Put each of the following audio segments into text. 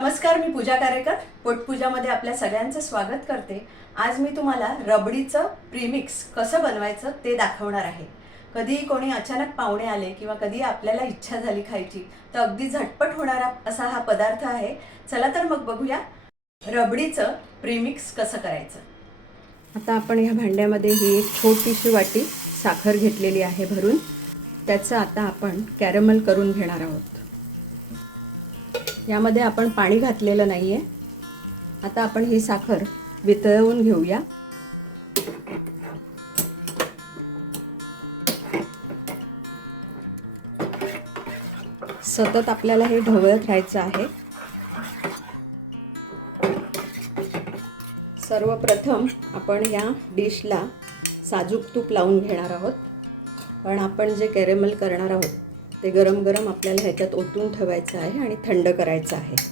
नमस्कार, मी पूजा कारेकर. पोटपूजामध्ये आपल्या सगळ्यांचं स्वागत करते. आज मी तुम्हाला रबडीचं प्रीमिक्स कसं बनवायचं ते दाखवणार आहे. कधी कोणी अचानक पाहुणे आले किंवा कधी आपल्याला इच्छा झाली खायची तर अगदी झटपट होणारा असा हा पदार्थ आहे. चला तर मग बघूया रबडीचं प्रीमिक्स कसं करायचं. आता आपण ह्या भांड्यामध्ये ही एक छोटीशी वाटी साखर घेतलेली आहे भरून. त्याचं आता आपण कॅरमल करून घेणार आहोत. यामध्ये आपण पाणी घातलेलं नाही आहे. आता आपण ही साखर वितळवून घेऊया. सतत आपल्याला हे ढवळत राहायचं आहे. सर्वप्रथम आपण या डिशला साजूक तूप लावून घेणार आहोत. पण आपण जे कॅरमल करणार आहोत ते गरम गरम आपल्याला ह्याच्यात ओतून ठेवायचं आहे आणि थंड करायचं आहे.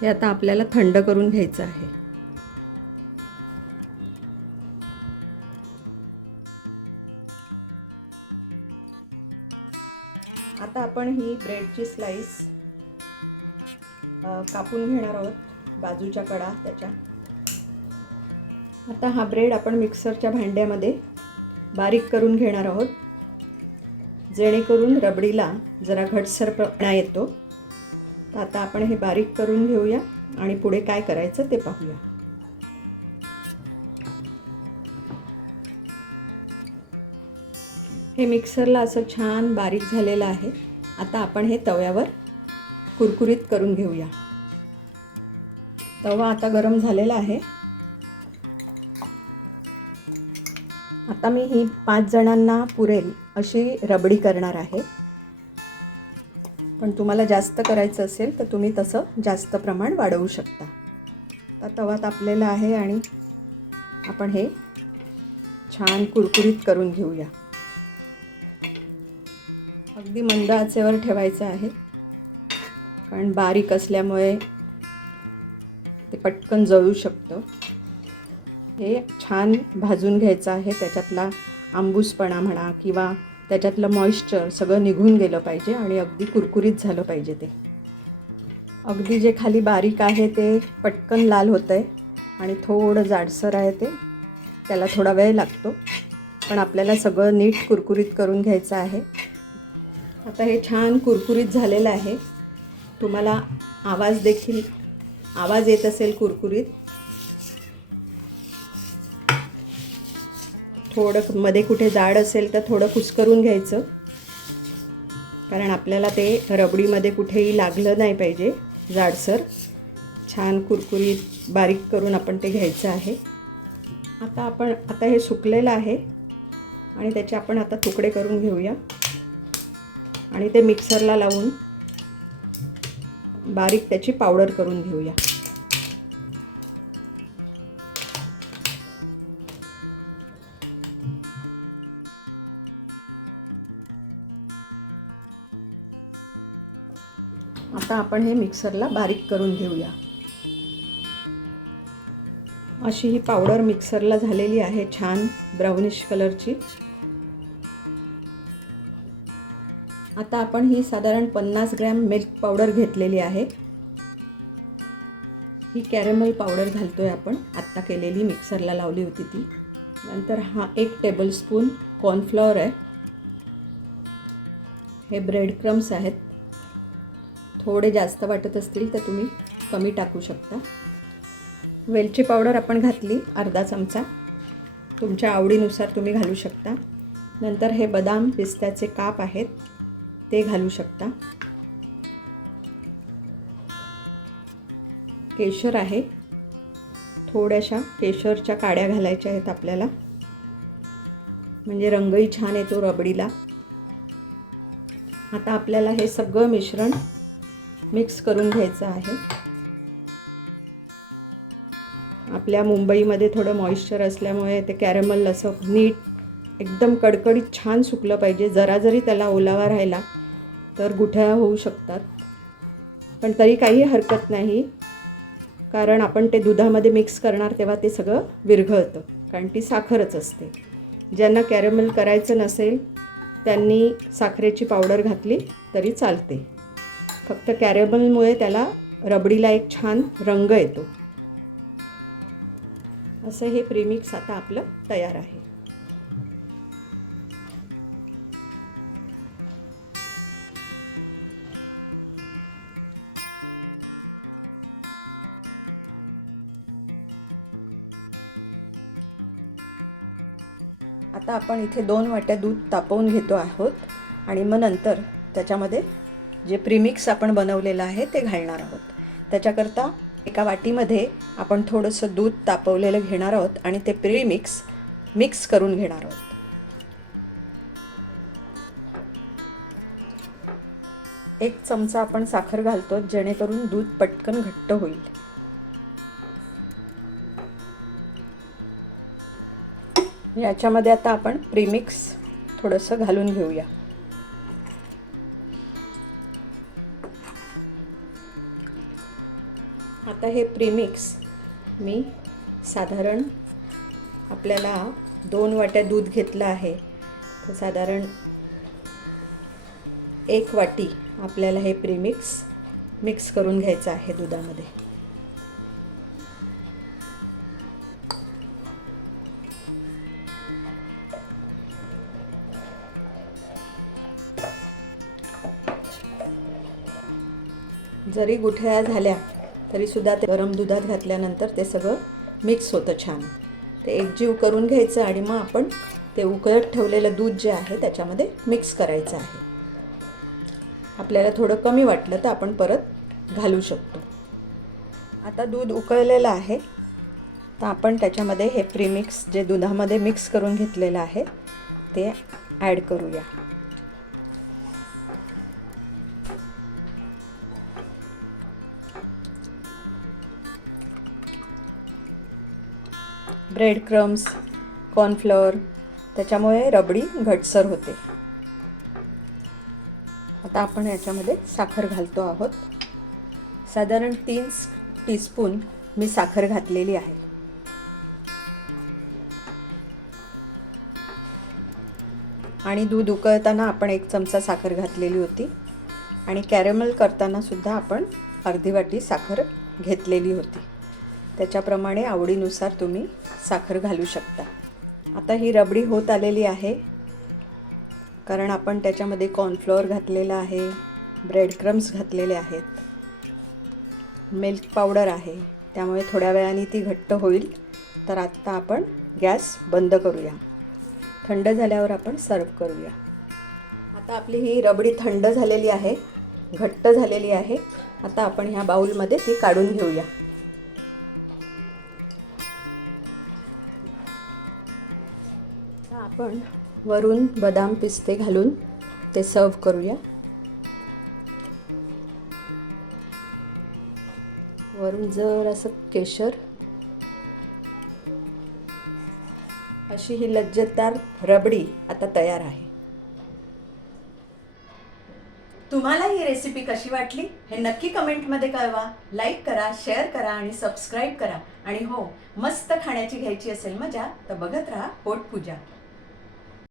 हे आता आपल्याला थंड करून घ्यायचं आहे. आता आपण ही ब्रेडची स्लाइस कापून घेणार आहोत, बाजूच्या कडा त्याच्या. आता हा ब्रेड आपण मिक्सरच्या भांड्यामध्ये बारीक करून घेणार आहोत, जेणेकरून रबडीला जरा घटसरपणा येतो. आता आपण हे बारीक करून घेऊया आणि पुढे काय करायचं ते पाहूया. हे मिक्सरला असं छान बारीक झालेलं आहे. आता आपण हे तव्यावर कुरकुरीत करून घेऊया. तवा आता गरम झालेला आहे. आता मी ही 5 जणांना पुरेल अशी रबडी करणार आहे. पण तुम्हाला जास्त करायचं असेल तर तुम्ही तसं जास्त प्रमाण वाढवू शकता. आता तवा तापलेला आहे आणि आपण हे छान कुरकुरीत करून घेऊया. अगदी मंद आचेवर ठेवायचं आहे, कारण बारीक असल्यामुळे ते पटकन जळू शकतं. हे छान भाजून घ्यायचं आहे. त्याच्यातला आंबूसपणा म्हणा किंवा त्याच्यातलं मॉइश्चर सगळं निघून गेलं पाहिजे आणि अगदी कुरकुरीत झालं पाहिजे. ते अगदी जे खाली बारीक आहे ते पटकन लाल होतं आहे आणि थोडं जाडसर आहे ते, त्याला थोडा वेळ लागतो. पण आपल्याला सगळं नीट कुरकुरीत करून घ्यायचं आहे. आता हे छान कुरकुरीत झालेलं आहे. तुम्हाला आवाज येत असेल कुरकुरीत. थोडं मध्ये कुठे जाड असेल तर थोडं कुस्करून घ्यायचं, कारण आपल्याला ते रबडीमध्ये कुठेही लागलं नाही पाहिजे. जाडसर छान कुरकुरीत बारीक करून आपण ते घ्यायचं आहे. आता हे सुकलेलं आहे आणि त्याचे आपण आता तुकडे करून घेऊया आणि ते मिक्सरला लावून बारीक त्याची पावडर करून घेऊया. आता आपण हे मिक्सरला बारीक करून घेऊया. अशी ही पावडर मिक्सरला झालेली आहे, छान ब्राउनिश कलरची. आता आपण ही साधारण 50 ग्रॅम मिल्क पावडर घेतलेली आहे. ही कॅरमल पावडर घालतोय आपण, आत्ता केलेली, मिक्सरला लावली होती ती. नंतर हा 1 टेबलस्पून कॉर्नफ्लॉवर आहे. हे ब्रेड क्रम्स आहेत. थोडे जास्त वाटत असतील तर तुम्ही कमी टाकू शकता. वेलची पावडर आपण घातली अर्धा चमचा, तुमच्या आवडीनुसार तुम्ही घालू शकता. नंतर हे बदाम पिस्त्याचे काप आहेत ते घालू शकता. केशर आहे, थोड्याशा केशरच्या काड्या घालायच्या आहेत आपल्याला, म्हणजे रंगही छान येतो रबडीला. आता आपल्याला हे सगळं मिश्रण मिक्स करून घ्यायचं आहे. आपल्या मुंबईमध्ये थोडं मॉइश्चर असल्यामुळे ते कॅरमल असं नीट एकदम कडकडीत छान सुकलं पाहिजे. जरा जरी त्याला ओलावा राहिला तर गुठळ्या होऊ शकतात, पण तरी काही हरकत नाही, कारण आपण ते दुधामध्ये मिक्स करणार तेव्हा ते सगळं विरघळतं, कारण ती साखरच असते. ज्यांना कॅरमल करायचं नसेल त्यांनी साखरेची पावडर घातली तरी चालते. फक्त कॅरमलमुळे त्याला रबडीला एक छान रंग येतो. असं हे प्रीमिक्स आता आपलं तयार आहे. आता आपण इथे 2 वाट्या दूध तापवून घेतो आहोत आणि मग नंतर त्याच्यामध्ये जे प्रीमिक्स आपण बनवलेलं आहे ते घालणार आहोत. त्याच्याकरता एका वाटीमध्ये आपण थोडंसं दूध तापवलेलं घेणार आहोत आणि ते प्रीमिक्स मिक्स करून घेणार आहोत. एक चमचा आपण साखर घालतो जेणेकरून दूध पटकन घट्ट होईल. याच्यामध्ये आता आपण प्रीमिक्स थोडंसं घालून घेऊया. आता हे प्रीमिक्स मी साधारण आपल्याला 2 वाट्या दूध घेतलं आहे, तर साधारण 1 वाटी आपल्याला हे प्रीमिक्स मिक्स करून घ्यायचं आहे दुधामध्ये. जरी गुठळ्या झाल्या तरीसुद्धा ते गरम दुधात घातल्यानंतर ते सगळं मिक्स होतं छान. ते एकजीव करून घ्यायचं आणि मग आपण ते उकळत ठेवलेलं दूध जे आहे त्याच्यामध्ये मिक्स करायचं आहे. आपल्याला थोडं कमी वाटलं तर आपण परत घालू शकतो. आता दूध उकळलेलं आहे, तर आपण त्याच्यामध्ये हे प्रीमिक्स जे दुधामध्ये मिक्स करून घेतलेलं आहे ते ॲड करूया. ब्रेड क्रम्स, कॉर्नफ्लोअर, त्याच्यामुळे रबडी घटसर होते. आता आपण याच्यामध्ये साखर घालतो आहोत. साधारण 3 टीस्पून मी साखर घातलेली आहे. आणि दूध उकळताना आपण 1 चमचा साखर घातलेली होती आणि कॅरमल करताना सुद्धा आपण अर्धी वाटी साखर घेतलेली होती. त्याच्याप्रमाणे आवडीनुसार तुम्ही साखर घालू शकता. आता ही रबडी होत आलेली आहे, कारण आपण त्याच्यामध्ये कॉर्नफ्लोअर घातलेला आहे, ब्रेड क्रम्स घातलेले आहेत, मिल्क पावडर आहे, त्यामुळे थोड्या वेळाने ती घट्ट होईल. तर आत्ता आपण गॅस बंद करूया. थंड झाल्यावर आपण सर्व करूया. आता आपली ही रबडी थंड झालेली आहे, घट्ट झालेली आहे. आता आपण ह्या बाउलमध्ये ती काढून घेऊया. आपण वरून बदाम पिस्ते घालून ते सर्व करूया. वरून जर असं केशर. अशी ही लज्जतदार रबडी आता तयार आहे. तुम्हाला ही रेसिपी कशी वाटली हे नक्की कमेंटमध्ये कळवा. लाईक करा, शेअर करा आणि सबस्क्राईब करा. आणि हो, मस्त खाण्याची घ्यायची असेल मजा तर बघत राहा पोटपूजा.